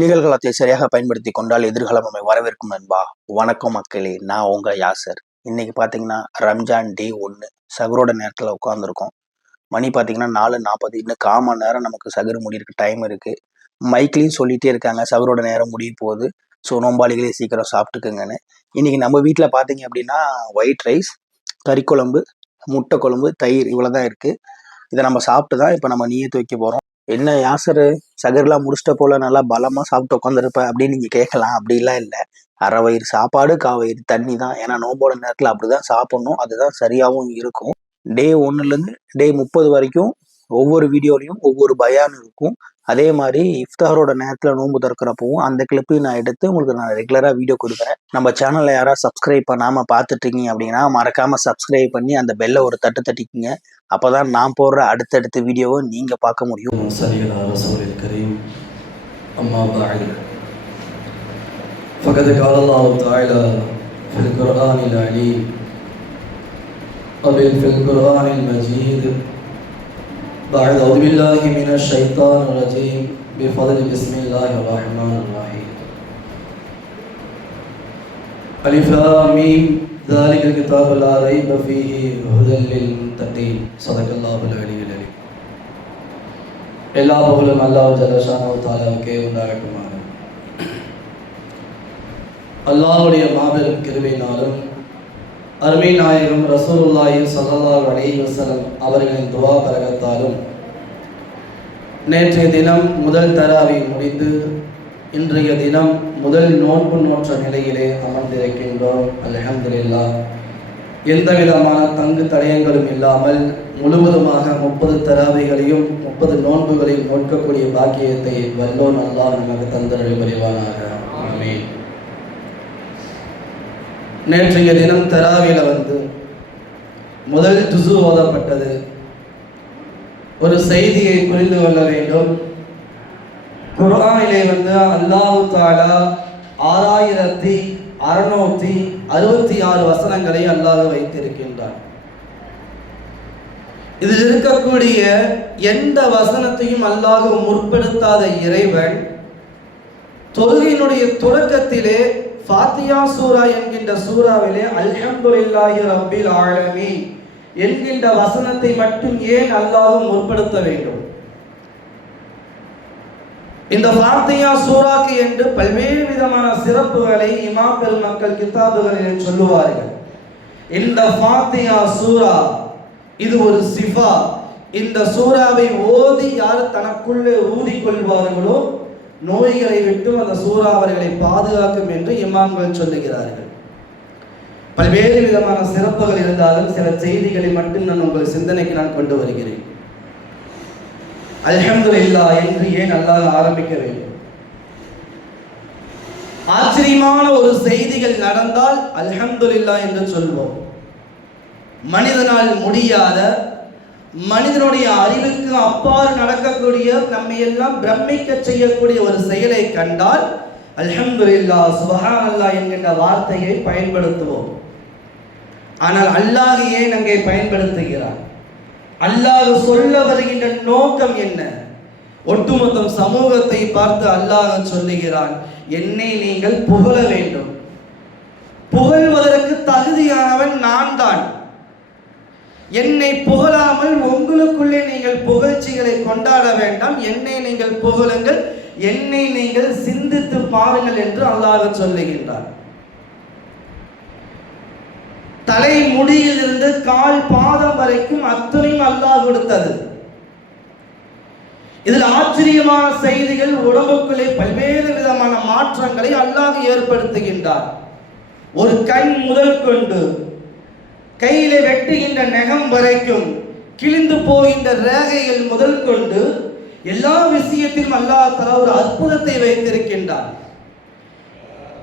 நிகழ்காலத்தை சரியாக பயன்படுத்தி கொண்டால் எதிர்காலம் நம்மை வரவேற்கும் நண்பா. வணக்கம் மக்களே நான் உங்க யாசர். இன்னைக்கு பார்த்தீங்கன்னா ரம்ஜான் டே ஒன்று சகரோட நேரத்தில் உட்காந்துருக்கோம் மணி பார்த்தீங்கன்னா நாலு நாற்பது இன்னும் காமன் நேரம் நமக்கு சகரு முடியிருக்கு டைம் இருக்கு. மைக்லேயும் சொல்லிட்டே இருக்காங்க சகரோட நேரம் முடிய போகுது. ஸோ நோம்பாளிகளே சீக்கிரம் சாப்பிட்டுக்குங்கன்னு. இன்னைக்கு நம்ம வீட்டில் பார்த்தீங்க அப்படின்னா ஒயிட் ரைஸ் கறிக்குழம்பு முட்டை குழம்பு தயிர் இவ்வளோ தான் இருக்குது இதை நம்ம சாப்பிட்டு தான் இப்போ நம்ம நீயே தூக்கி போகிறோம் என்ன யாசரு சகர்லாம் முடிச்சிட்ட போல நல்லா பலமா சாப்பிட்டு உட்காந்துருப்ப அப்படின்னு நீங்க கேட்கலாம். அப்படிலாம் இல்லை. அரை வயிறு சாப்பாடு காவயிறு தண்ணி தான். ஏன்னா நோம்போட நேரத்தில் அப்படிதான் சாப்பிடணும். அதுதான் சரியாகவும் இருக்கும். டே ஒன்னுலேருந்து டே முப்பது வரைக்கும் ஒவ்வொரு வீடியோலையும் ஒவ்வொரு பயான் இருக்கும் அதே மாதிரி இஃப்தாரோட நேரத்தில் நோன்பு திறக்கிறப்பவும் அந்த கிளிப்பையும் நான் எடுத்து உங்களுக்கு நான் ரெகுலராக வீடியோ கொடுக்குறேன் நம்ம சேனலில் யாராவது சப்ஸ்கிரைப் பண்ணாமல் பார்த்துட்டு இருக்கீங்க அப்படின்னா மறக்காமல் சப்ஸ்கிரைப் பண்ணி அந்த பெல்லை ஒரு தட்டு தட்டிக்கிங்க அப்போ தான் நான் போடுற அடுத்தடுத்த வீடியோவை நீங்கள் பார்க்க முடியும் ونصلي على رسول الكريم أما بعد فقد قال الله تعالى في القرآن العليم قبل في القرآن المجيد بعد أعوذ بالله من الشيطان الرجيم بفضل بسم الله الرحمن الرحيم ألف لام ميم ذلك الكتاب لا ريب فيه هدى للمتقين صدق الله العلي العليم எல்லா புகழும் அல்லாஹ் ஜலஷானு தாலாவுக்கே உண்டாகட்டுமாக அல்லாஹ்வுடைய மாபெரும் கிருபையினாலும் அருமை நாயகம் ரசூலுல்லாஹி ஸல்லல்லாஹு அலைஹி அவர்களின் துவா பரகத்தாலும் நேற்றைய தினம் முதல் தராவி முடிந்து இன்றைய தினம் முதல் நோன்பு நோற்ற நிலையிலே அமர்ந்திருக்கின்றோம். அல்ஹம்துலில்லாஹ். எந்த விதமான தங்கு தடயங்களும் இல்லாமல் முழுவதுமாக முப்பது தராவைகளையும் முப்பது நோன்புகளையும் நோக்கக்கூடிய பாக்கியத்தை வல்லோன் அல்லாஹ் நமக்கு தந்தருள் புரிவானாக. நேற்றைய தினம் தராவியில் வந்து முதல் ஜுசு ஓதப்பட்டது. ஒரு செய்தியை புரிந்து கொள்ள வேண்டும். குரானிலே வந்து அல்லாஹு தாலா ஆறாயிரத்தி அறுநூத்தி அறுபத்தி ஆறு வசனங்களை அல்லாஹ் வைத்திருக்கின்றார் இதில் இருக்கக்கூடிய எந்த வசனத்தையும் அல்லாஹ் முற்படுத்தாத இறைவன் தொழுகையினுடைய தொடக்கத்திலே ஃபாத்தியா சூரா என்கின்ற சூறாவிலே அல்ஹம்துலில்லாஹி ரப்பில் ஆலமீன். என்கின்ற வசனத்தை மட்டும் ஏன் அல்லாஹ் முற்படுத்த வேண்டும்? இந்த ஃபாத்தியா சூறாக்கு என்று பல்வேறு விதமான சிறப்புகளை இமாம் பெருமக்கள் கிதாபுகளில் சொல்லுவார்கள். இந்த ஃபாத்தியா சூரா இது ஒரு சிஃபா. இந்த சூறாவை ஓதி யார் தனக்குள்ளே ஊதிக்கொள்வார்களோ நோய்களை விட்டும் அந்த சூறா அவர்களை பாதுகாக்கும் என்று இமாம்கள் சொல்லுகிறார்கள். பல்வேறு விதமான சிறப்புகள் இருந்தாலும் சில செய்திகளை மட்டும் நான் உங்கள் சிந்தனைக்கு நான் கொண்டு வருகிறேன். அல்ஹம்துலில்லா என்று ஏன் அல்லாத ஆரம்பிக்க வேண்டும் ஆச்சரியமான ஒரு செய்திகள் நடந்தால் அல்ஹம்துலில்லா என்று சொல்வோம். மனிதனால் முடியாத மனிதனுடைய அறிவுக்கு அப்பாறு நடக்கக்கூடிய நம்மை எல்லாம் பிரமிக்க செய்யக்கூடிய ஒரு செயலை கண்டால் அல்ஹம்துலில்லா சுபஹான் அல்லாஹ் என்கின்ற வார்த்தையை பயன்படுத்துவோம். ஆனால் அல்லாஹ் ஏன் அங்கே பயன்படுத்துகிறார்? அல்லாஹ் சொல்ல வருகின்ற நோக்கம் என்ன? ஒட்டுமொத்தம் சமூகத்தை பார்த்து அல்லாஹ் சொல்லுகிறான் என்னை நீங்கள் புகழ வேண்டும். புகழ்வதற்கு தகுதியானவன் நான் தான் என்னை புகழாமல் உங்களுக்குள்ளே நீங்கள் புகழ்ச்சிகளை கொண்டாட வேண்டாம். என்னை நீங்கள் புகழுங்கள். என்னை நீங்கள் சிந்தித்து பாருங்கள் என்று அல்லாஹ் சொல்லுகின்றார். தலை முடியிலிருந்து கால் பாதம் வரைக்கும் அத்தனையும் அல்லாஹ் கொடுத்தது. இதில் ஆச்சரியமான செய்திகள் உடம்புக்குள்ளே பல்வேறு விதமான மாற்றங்களை அல்லாஹ் ஏற்படுத்துகின்றார். ஒரு கண் முதல் கொண்டு கையில வெட்டுகின்ற நகம் வரைக்கும் கிழிந்து போகின்ற ரேகைகள் முதல் கொண்டு எல்லா விஷயத்திலும் அல்லா தலா ஒரு அற்புதத்தை வைத்திருக்கின்றார்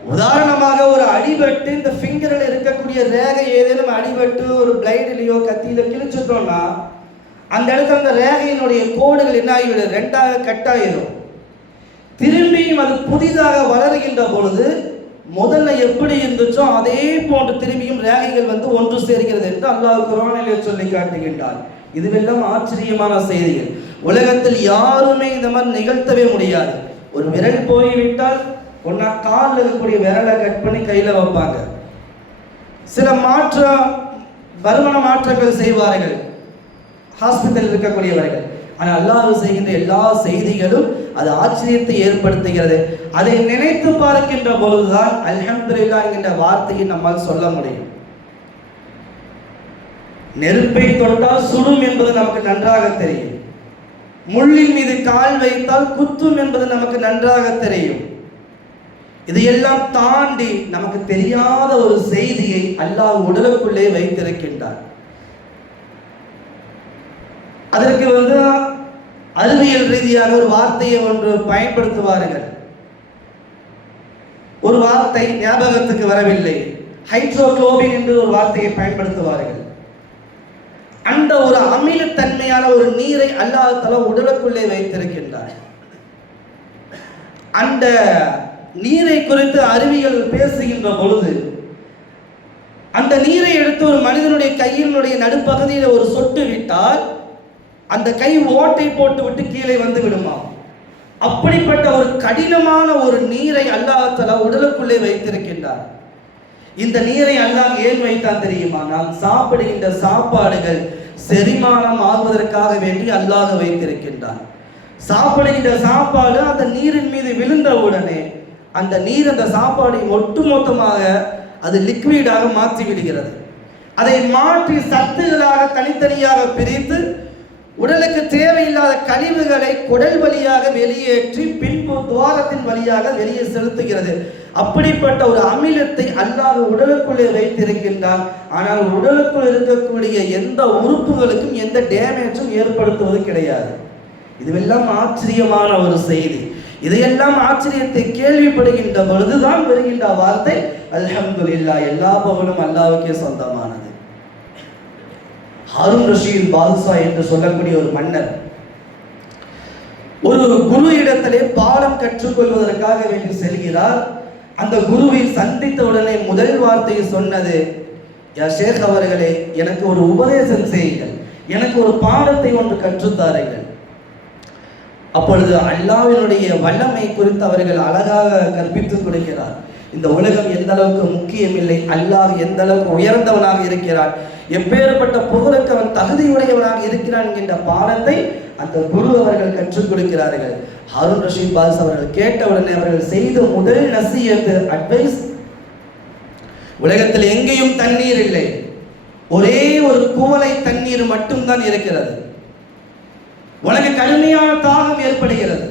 உதாரணமாக ஒரு அடிபட்டு இந்த ஃபிங்கரில் இருக்கக்கூடிய ரேகை ஏதேனும் அடிபட்டு ஒரு பிளைடிலையோ கத்தியிலோ கிழிச்சிட்டோம்னா அந்த இடத்துல அந்த ரேகையினுடைய கோடுகள் என்ன ஆகிவிடும்? ரெண்டாக கட்டாயிடும் திரும்பியும் அது புதிதாக வளருகின்ற பொழுது முதல்ல எப்படி இருந்துச்சோ அதே போன்று திரும்பியும் ரேகைகள் வந்து ஒன்று சேர்கிறது என்று அல்லாஹ் குரானிலே சொல்லி காட்டுகின்றார். இதுவெல்லாம் ஆச்சரியமான செய்திகள். உலகத்தில் யாருமே இந்த மாதிரி நிகழ்த்தவே முடியாது. ஒரு விரல் போய்விட்டால் ஒன்றா காலில் இருக்கக்கூடிய விரலை கட் பண்ணி கையில் வைப்பாங்க. சில மாற்ற வருமான மாற்றங்கள் செய்வார்கள். ஹாஸ்பிட்டல் இருக்கக்கூடியவர்கள். ஆனால் அல்லாஹ் செய்கின்ற எல்லா செய்திகளும் அது ஆச்சரியத்தை ஏற்படுத்துகிறது. அதை நினைத்து பார்க்கின்ற பொழுதுதான் அல்ஹம்துல்லா என்கின்ற வார்த்தையை நம்மால் சொல்ல முடியும். நெருப்பை தொட்டால் சுடும் என்பது நமக்கு நன்றாக தெரியும். முள்ளின் மீது கால் வைத்தால் குத்தும் என்பது நமக்கு நன்றாக தெரியும். இதையெல்லாம் தாண்டி நமக்கு தெரியாத ஒரு செய்தியை அல்லாஹ் உடலுக்குள்ளே வைத்திருக்கின்றார். அதற்கு வந்து அறிவியல் ரீதியாக ஒரு வார்த்தையை ஒன்று பயன்படுத்துவார்கள். ஒரு வார்த்தை ஞாபகத்துக்கு வரவில்லை. ஹைட்ரோக்ளோபின் என்று ஒரு வார்த்தையை பயன்படுத்துவார்கள். அந்த ஒரு அமிலத்தன்மையான ஒரு நீரை அல்லாஹ் உடலுக்குள்ளே வைத்திருக்கின்றார். அந்த நீரை குறித்து அறிவியல் பேசுகின்ற பொழுது அந்த நீரை எடுத்து ஒரு மனிதனுடைய கையினுடைய நடுப்பகுதியில் ஒரு சொட்டு விட்டால் அந்த கை ஓட்டை போட்டு விட்டு கீழே வந்து விடுமா? அப்படிப்பட்ட ஒரு கடினமான ஒரு நீரை அல்லாஹ் உடலுக்குள்ளே வைத்திருக்கின்றார். இந்த நீரை அல்லாஹ் ஏன் வைத்தான் தெரியுமா? நாம் சாப்பிடுகின்ற சாப்பாடுகள் செரிமானம் ஆகுவதற்காக வேண்டி அல்லாஹ் வைத்திருக்கின்றார். சாப்பிடுகின்ற சாப்பாடு அந்த நீரின் மீது விழுந்த உடனே அந்த நீர் அந்த சாப்பாடை ஒட்டுமொத்தமாக அது லிக்விடாக மாற்றி விடுகிறது. அதை மாற்றி சத்துகளாக தனித்தனியாக பிரித்து உடலுக்கு தேவையில்லாத கழிவுகளை குடல் வழியாக வெளியேற்றி பின்பு துவாரத்தின் வழியாக வெளியே செலுத்துகிறது. அப்படிப்பட்ட ஒரு அமிலத்தை அல்லாத உடலுக்குள்ளே வைத்திருக்கின்றான். ஆனால் உடலுக்குள் இருக்கக்கூடிய எந்த உறுப்புகளுக்கும் எந்த டேமேஜும் ஏற்படுத்துவது கிடையாது. இதுவெல்லாம் ஆச்சரியமான ஒரு செய்தி. இதையெல்லாம் ஆச்சரியத்தை கேள்விப்படுகின்ற பொழுதுதான் வருகின்ற வார்த்தை அல்ஹம்துல்லா எல்லா பவனும் அல்லாவுக்கே சொந்தமானது. ஹாரூன் ரஷீத் பாதுஷா என்று சொல்லக்கூடிய ஒரு மன்னர். ஒரு குரு இடத்திலே பாடம் கற்றுக்கொள்வதற்காக வேண்டி செல்கிறார். அந்த குருவை சந்தித்த உடனே முதல் வார்த்தையை சொன்னது யா ஷேக் அவர்களே எனக்கு ஒரு உபதேசம் செய்யுங்கள். எனக்கு ஒரு பாடத்தை ஒன்று கற்றுத்தாருங்கள். அப்பொழுது அல்லாவினுடைய வல்லமை குறித்து அவர்கள் அழகாக கற்பித்துக் கொடுக்கிறார். இந்த உலகம் எந்த அளவுக்கு முக்கியம் இல்லை அல்லாஹ் எந்த அளவுக்கு உயர்ந்தவனாக இருக்கிறான் எப்பேற்பட்ட புகழுக்கு அவன் தகுதியுடையவனாக இருக்கிறான் என்கின்ற பாடத்தை அந்த குரு அவர்கள் கற்றுக் கொடுக்கிறார்கள். ஹருண் ரஷீத் பாஸ் அவர்கள் கேட்டவுடனே அவர்கள் செய்த முதல் நசியத்து அட்வைஸ் உலகத்தில் எங்கேயும் தண்ணீர் இல்லை. ஒரே ஒரு குவளை தண்ணீர் மட்டும்தான் இருக்கிறது. உனக்கு கடுமையான தாகம் ஏற்படுகிறது.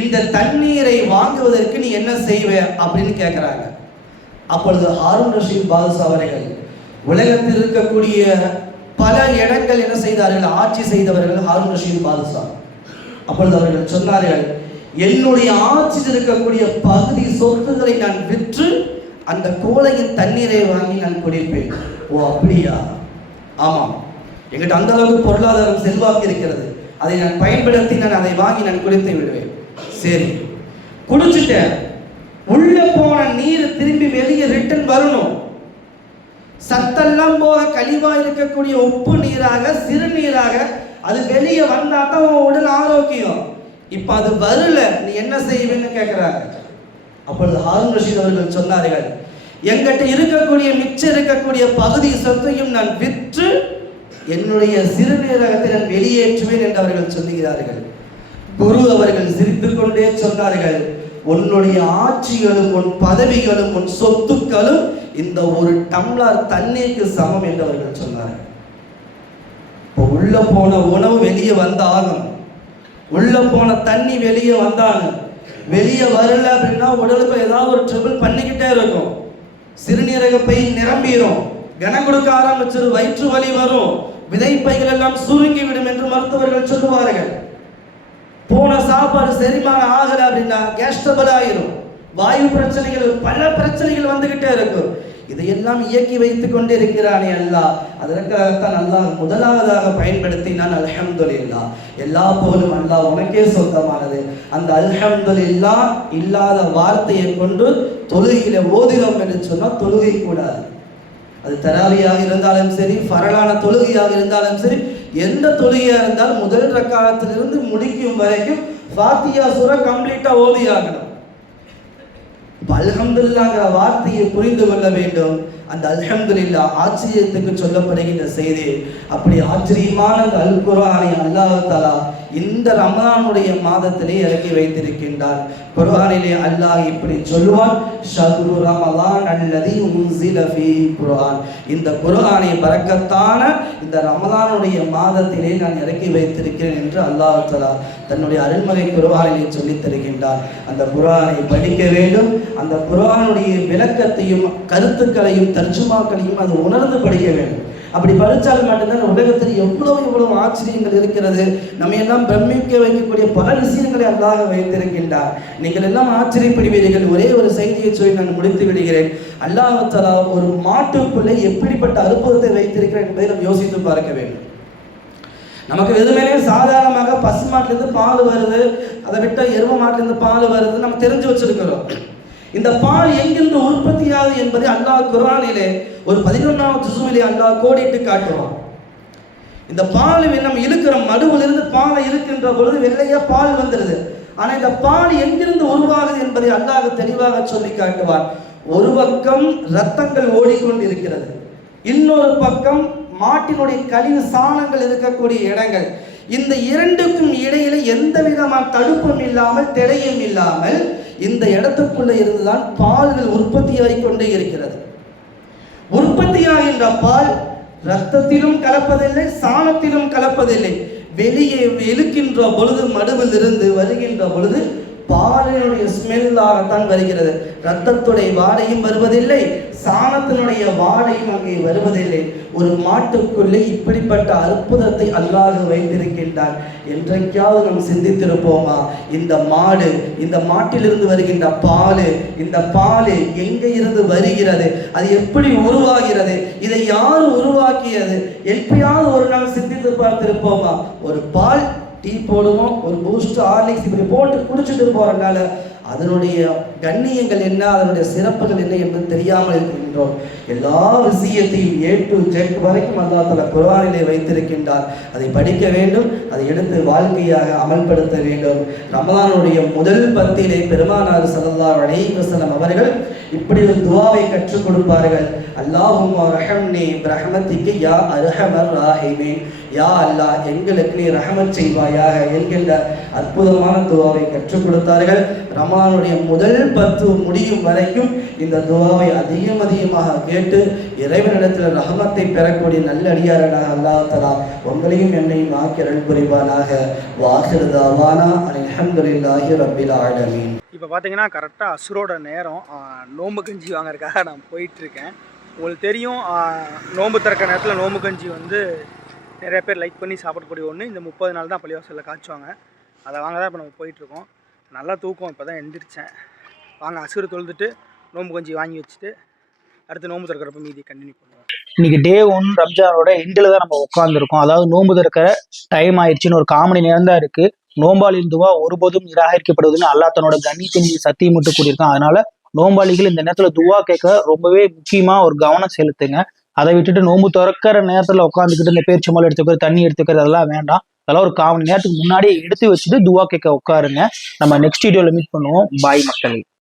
இந்த தண்ணீரை வாங்குவதற்கு நீ என்ன செய்வ அப்படின்னு கேட்குறாங்க அப்பொழுது ஹாரூன் ரஷீத் பாதுஷா அவர்கள் உலகத்தில் இருக்கக்கூடிய பல இடங்கள் என்ன செய்தார்கள்? ஆட்சி செய்தவர்கள் ஹாரூன் ரஷீத் பாதுஷா. அப்பொழுது அவர்கள் சொன்னார்கள் என்னுடைய ஆட்சியில் இருக்கக்கூடிய பகுதி சொத்துக்களை நான் விற்று அந்த கோலையின் தண்ணீரை வாங்கி நான் குடிப்பேன். ஓ அப்படியா? ஆமாம் எங்கிட்ட அந்த அளவுக்கு பொருளாதாரம் செல்வாக்கு இருக்கிறது. அதை நான் பயன்படுத்தி நான் அதை வாங்கி நான் குடித்து விடுவேன். சரி. குடிச்சிட்டேன். உள்ள போன நீர் திரும்பி வெளியே ரிட்டன் வரணும். சத்தெல்லாம் போக கழிவா இருக்கக்கூடிய உப்பு நீராக சிறுநீராக அது வெளியே வந்தா தான் உன் உடல் ஆரோக்கியம். இப்ப அது வரல. நீ என்ன செய்வேன்னு கேட்கிறாங்க அப்பொழுது ஹாரூன் ரஷீத் அவர்கள் சொன்னார்கள் எங்கிட்ட இருக்கக்கூடிய மிச்சம் இருக்கக்கூடிய பகுதி சொத்தையும் நான் விற்று என்னுடைய சிறுநீரகத்தை நான் வெளியேற்றுவேன் என்று அவர்கள் சொல்லுகிறார்கள். குரு அவர்கள் சிரித்துக் கொண்டே சொன்னார்கள் உன்னுடைய ஆட்சிகளும் உன் பதவிகளும் உன் சொத்துக்களும் இந்த ஒரு டம்ளர் தண்ணீருக்கு சமம் என்று அவர்கள் சொன்னார்கள். இப்போ உள்ள போன உணவு வெளியே வந்த ஆகும் உள்ள போன தண்ணி வெளியே வந்தாங்க வெளியே வரல அப்படின்னா உடலுக்கு ஏதாவது ஒரு ட்ரிபிள் பண்ணிக்கிட்டே இருக்கும். சிறுநீரக பை நிரம்பிடும் கனம் கொடுக்க ஆரம்பிச்சிரு வயிற்று வலி வரும். விதைப்பைகள் எல்லாம் சுருங்கி விடும் என்று மருத்துவர்கள் சொல்லுவார்கள். போன சாப்பாடு செரிமானம் ஆகல அப்படின்னா கேஸ்டபிள் ஆயிரும் வாயு பிரச்சனைகள் பல பிரச்சனைகள் வந்துகிட்டே இருக்கும் இதையெல்லாம் இயக்கி வைத்துக் கொண்டே இருக்கிறானே அல்லா அதற்காகத்தான் அல்லாஹ் முதலாவதாக பயன்படுத்தினான் அல்ஹம்துலில்லா. எல்லா போலும் அல்லாஹ் உனக்கே சொந்தமானது. அந்த அல்ஹம்துலில்லா இல்லாத வார்த்தையை கொண்டு தொழுகையில ஓதினோம் என்று சொன்னால் தொழுகை கூடாது. அது தராவியாக இருந்தாலும் சரி பரலான தொழுகையாக இருந்தாலும் சரி எந்த தொழுகையாக இருந்தாலும் முதல் ரக்காலத்திலிருந்து முடிக்கும் வரைக்கும் ஃபாத்தியா சூரா கம்ப்ளீட்டா ஓதி ஆகணும் இப்ப வார்த்தையை புரிந்து கொள்ள வேண்டும். அந்த அல்ஹம்துலில்லா ஆச்சரியத்துக்கு சொல்லப்படுகின்ற செய்தி. அப்படி ஆச்சரியமான அந்த அல் குர்ஆனை அல்லாஹ் தஆலா இந்த ரமலானுடைய மாதத்திலே இறக்கி வைத்திருக்கின்றார். குர்ஆனிலே அல்லாஹ் இப்படி சொல்லுவான் ஷஹ்ரு ரமலான் அல்லதி உன்சில ஃபீ குர்ஆன். இந்த குர்ஆனை பரக்கத்தான இந்த ரமலானுடைய மாதத்திலே நான் இறக்கி வைத்திருக்கிறேன் என்று அல்லாஹ் தஆலா தன்னுடைய அருள்மறை குர்ஆனிலே சொல்லித் தருகின்றார். அந்த குர்ஆனை படிக்க வேண்டும். அந்த குர்ஆனுடைய விளக்கத்தையும் கருத்துக்களையும் தர்ஜுமாக்களையும் அது உணர்ந்து படிக்க வேண்டும். அப்படி படித்தால் மட்டும்தான் உலகத்தில் எவ்வளோ எவ்வளோ ஆச்சரியங்கள் இருக்கிறது. நம்ம எல்லாம் பிரமிக்க வைக்கக்கூடிய பல விஷயங்களை அல்லாஹ் வைத்திருக்கின்றார். நீங்கள் எல்லாம் ஆச்சரியப்படுவீர்கள். ஒரே ஒரு செய்தியை சொல்லி நான் முடித்து விடுகிறேன். அல்லாஹ் ஒரு மாட்டுக்குள்ளே எப்படிப்பட்ட அற்புதத்தை வைத்திருக்கிறேன் என்பதை நாம் யோசித்து பார்க்க வேண்டும். நமக்கு எதுவுமே சாதாரணமாக பசு மாட்டிலிருந்து பால் வருது அதை விட்டால் எரும மாட்டிலிருந்து பால் வருது நம்ம தெரிஞ்சு வச்சிருக்கிறோம். இந்த பால் எங்கிருந்து உற்பத்தியாகுது என்பதை அல்லாஹ் குரானிலே ஒரு பதினொன்றாவது ஜுசுவிலே அல்லாஹ் கோடிட்டு காட்டுவான். இந்த பால் நம்ம இழுக்கிற மடுவிலிருந்து பாலை இழுக்கின்ற பொழுது வெள்ளையா பால் வந்துடுது ஆனா இந்த பால் எங்கிருந்து உருவாகுது என்பதை அல்லாஹ் தெளிவாக சொல்லி காட்டுவார் ஒரு பக்கம் ரத்தங்கள் ஓடிக்கொண்டிருக்கிறது. இன்னொரு பக்கம் மாட்டினுடைய கழிவு சாணங்கள் இருக்கக்கூடிய இடங்கள். இந்த இரண்டுக்கும் இடையில எந்த விதமான தடுப்பும் இல்லாமல் திரையும் இல்லாமல் இந்த இடத்துக்குள்ளே இருந்துதான் பால்கள் உற்பத்தியாகி கொண்டே இருக்கிறது. உற்பத்தியாகின்ற பால் ரத்தத்திலும் கலப்பதில்லை சாணத்திலும் கலப்பதில்லை. வெளியே இழுக்கின்ற பொழுது மடுவில் இருந்து வருகின்ற பொழுது பாலினுடைய ஸ்மெல்லாகத்தான் வருகிறது. ரத்தத்துடைய வாடையும் வருவதில்லை சாணத்தினுடைய வாடையும் அங்கே வருவதில்லை. ஒரு மாட்டுக்குள்ளே இப்படிப்பட்ட அற்புதத்தை அல்லாஹ் வைத்திருக்கின்றார் என்றைக்காவது நாம் சிந்தித்திருப்போமா? இந்த மாடு இந்த மாட்டிலிருந்து வருகின்ற பால் இந்த பால் எங்கே இருந்து வருகிறது? அது எப்படி உருவாகிறது? இதை யார் உருவாக்கியது? எப்பயாவது ஒரு நாள் சிந்தித்து பார்த்திருப்போமா? ஒரு பால் டீ போடுவோம் ஒரு பூஸ்ட் ஹார்லிக்ஸ் இப்படி போட்டு குடிச்சிட்டு போறதுனால அதனுடைய கண்ணியங்கள் என்ன அதனுடைய சிறப்புகள் என்ன என்று தெரியாமல் இருக்கின்றோம். எல்லா விஷயத்தையும் ஏ டு ஜெட் வரைக்கும் அல்லா தல குரானிலே வைத்திருக்கின்றார் அதை படிக்க வேண்டும் அதை எடுத்து வாழ்க்கையாக அமல்படுத்த வேண்டும். ரமலானுடைய முதல் பத்திலே பெருமானார் ஸல்லல்லாஹு அலைஹி அவர்கள் இப்படி ஒரு துவாவை கற்றுக் கொடுப்பார்கள். அல்லாஹும் ரஹம்னி பிரஹமத்திக்கு யா அருஹமர் ராஹிமீன். யா அல்லாஹ் எங்களுக்கு நீ ரஹமத் செய்வாயாக என்கின்ற அற்புதமான துவாவை கற்றுக் கொடுத்தார்கள். ரம ரஹ்மானுடைய முதல் பத்து முடியும் வரைக்கும் இந்த துவாவை அதிகம் அதிகமாக கேட்டு இறைவனிடத்தில் ரஹமத்தை பெறக்கூடிய நல்ல அடியாரனாக அல்லாஹ் தலா உங்களையும் என்னையும் ஆக்கிரல் புரிவானாக. வாசிருதாவானா அல்ஹம்துலில்லாஹி ரபில் ஆடமீன் இப்போ பார்த்தீங்கன்னா கரெக்டாக அசுரோட நேரம் நோம்பு கஞ்சி வாங்குறதுக்காக நான் போயிட்டுருக்கேன். உங்களுக்கு தெரியும் நோம்பு திறக்க நேரத்தில் நோம்பு கஞ்சி வந்து நிறைய பேர் லைக் பண்ணி சாப்பிடக்கூடிய ஒன்று இந்த முப்பது நாள் தான் பள்ளிவாசலில் காய்ச்சுவாங்க. அதை வாங்க தான் இப்போ நம்ம போயிட்டுருக்கோம். நல்லா தூக்கம் இப்போ தான் எந்திரிச்சேன். வாங்க அசுறு தொழுதுட்டு நோம்பு கொஞ்சம் வாங்கி வச்சுட்டு அடுத்து நோம்பு திறக்கிறப்ப மீதி கண்டினியூ பண்ணுவோம். இன்னைக்கு டே ஒன் ரம்ஜானோட எண்டில் தான் நம்ம உட்காந்துருக்கோம் அதாவது நோன்பு திறக்கிற டைம் ஆயிடுச்சுன்னு ஒரு காமணி நேரம் தான் இருக்கு. நோம்பாளின் துவா ஒருபோதும் நிராகரிக்கப்படுவதுன்னு அல்லா தன்னோட கண்ணியத்தின் மீது சத்தியம் மட்டும் கூடியிருக்கான். அதனால நோம்பாளிகள் இந்த நேரத்தில் துவா கேட்க ரொம்பவே முக்கியமாக ஒரு கவனம் செலுத்துங்க. அதை விட்டுட்டு நோன்பு திறக்கிற நேரத்தில் உட்காந்துக்கிட்டு இந்த பேரிச்சம்பழம் எடுத்துக்கிறது தண்ணி எடுத்துக்கிறது அதெல்லாம் வேண்டாம். அதெல்லாம் ஒரு கால் நேரத்துக்கு முன்னாடியே எடுத்து வச்சுட்டு துவா கேட்க உட்காருங்க. நம்ம நெக்ஸ்ட் வீடியோவில் மீட் பண்ணுவோம். பாய் மக்களே.